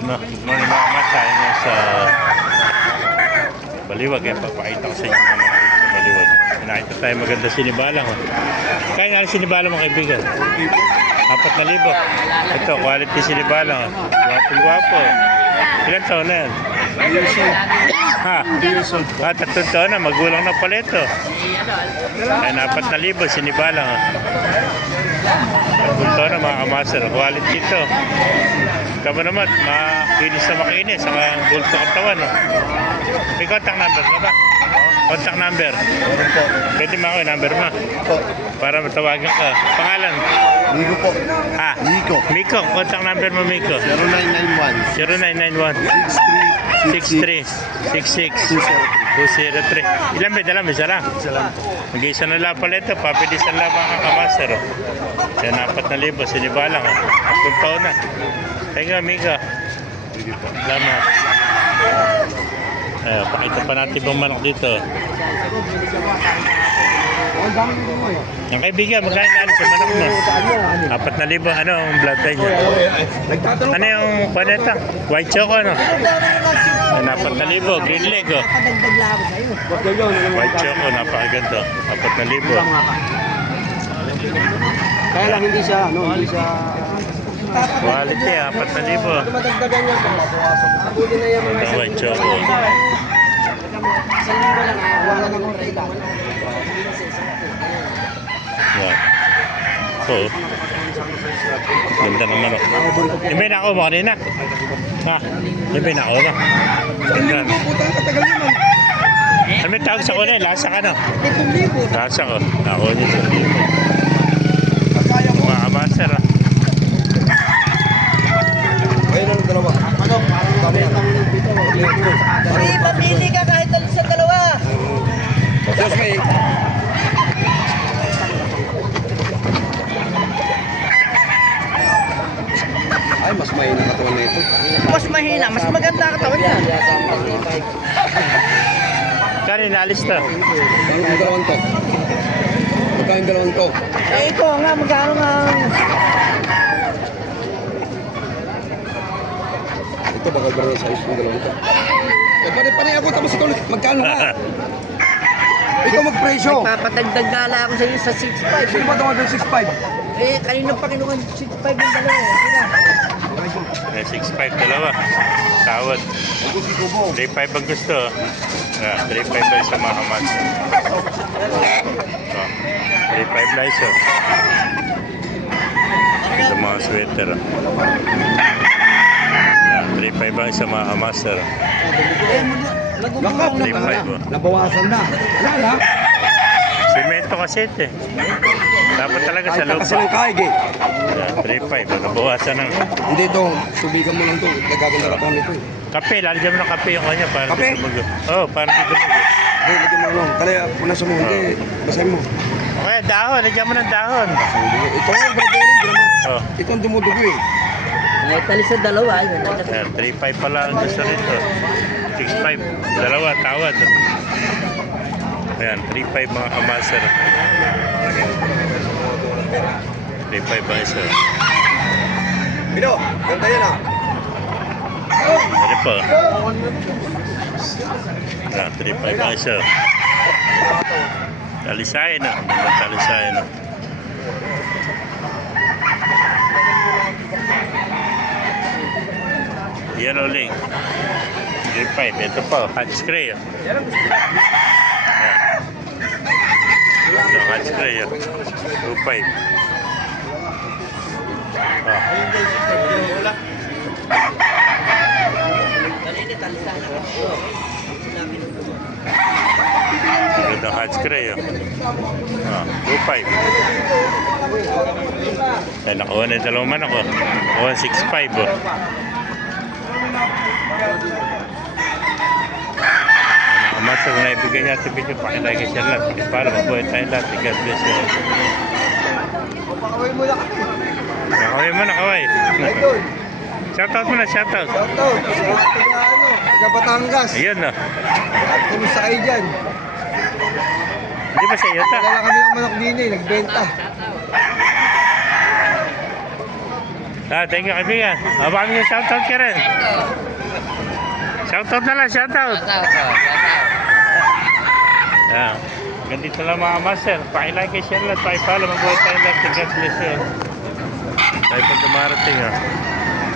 No, morning mga mas, tayo nga sa Baliwag. Papakita ko sa inyo naman sa Baliwag. Nakita tayo maganda sinibalang. Kaya nga sinibalang mga kaibigan. 4,000. Ito, quality sinibalang. Gwapo-gwapo. Ilan taon na yan? Ha? 3 taon na. Magulang na pala ito. Kaya 4,000 sinibalang. Punto na mga kamaster, quality ito. Kaba naman, makinis na makinis, saka bulto katawan. May contact number ka ba? Contact number? Pwede mo ako yung number mo? Para matawagan ka. Pangalan? Miko po. Ha? Miko. Miko, contact number mo Miko? 0991 0991 63 66 203. Ilan ba? Dala, isa lang? Isa lang. Mag-isa na lang pala ito. Papilisan lang mga kamaster. Yan, 4,000. Sinibalang. 3 taon na. Thank you, Mika. Salamat. Ayan, pakita pa natin ibang manok dito. Yung kaibigan, magkano na sa manok mo? 4,000. Ano ang blood type niya? Ano yung paneta? White choco, ano? 4,000. Green leg, oh. White choco, napakaganda. 4,000. Kaya lang hindi siya, hindi siya... Quality, 4,000. Madagdagan niya ba? Abuti na yan mga White choco. wala na kong rate. Yan. So, ganda ng manok. Yung may nako mo kanina? Ha? Yung may nako ba? Ganda. Putang katagal naman. Ano may tawag sa kunay? Lasa ka no? 8,000. Lasa ko. Ako niya sa libo. Mga kamaster ah. Ayun ang dalawa. Ano? Parang kami ang bitaw. Hindi, pamili ka kahit sa dalawa. Diyos may... Ay, mas mahina katawan na ito. Mas mahina, mas maganda ang katawan niya. Kaya inalis na. Magkano yung dalawang to? Magkano yung dalawang to? Eh, ito nga, magkano nga. Ito bakal ba sa size yung dalawang to? Eh, pare ako tapos ikaw, magkano nga? Ikaw magpresyo. Papatagdag gala ako sa iyo sa 6.5. Sino ba ito ng 6.5? Eh, kanino pa kinuha 6.5 yung dalawa. Sina? May 6.5 dalawa. Tawad. 3.5 ang gusto. 3.5 lang sa mga kamaster. So, 3.5 lang isa. Ito mga sweater. 3.5 lang sa mga kamaster. Nakap na 3.5 nabawasan na. Wala na. Semento kasi ito eh. Dapat talaga sa loob. Kasi ng kaig eh. 3.5. Nabawasan ng Hindi ito, subigan mo lang ito. Nagaganda ka pa nito eh. kape. Lalagyan mo ng kape yung kanya para Kape? di tumugo. Oo, para di tumugo. Hindi, lagyan mo lang. Tala, punasan mo. Hindi, basahin mo. Okay, dahon. Lagyan mo ng dahon. Ito ang brother, hindi naman. Oh. Ito ang dumudugo eh. Eh, tali sa dalawa. Yun. 3.5 pala ang gusto rito. 6.5. Dalawa, tawad. Ayan, 3.5 mga kamaster. 3.5 ba isa? Pino, ganda yan ah. Ano po? Ayan, 3.5 ba isa? Talisayan na. Talisayan na. Yellow link. 3.5. Ito po, hot spray. Ito, hot spray. 2.5. Ito, hot spray. 2.5. Ay, nakuha na yung dalawang man ako. Nakuha 6.5. Master na ibigay niya sa video, pakilagay siya lahat. Para mabuhay tayo lahat. God bless you. Pakawin mo lang. Nakawin mo na, kaway. Shoutout mo na, shoutout. Shoutout. Taga Batangas. Ayun na. At kumusta kayo dyan? Hindi ba sa iyo ta? Kailan kami ng manok din eh, nagbenta. Thank you, kaibigan. Baka may shoutout ka rin. Shoutout na lang, shoutout. Ganito lang mga master. Pakilike kay share lang, pakipala, mag-buhay tayo lang. God bless you. Tayo pag dumarating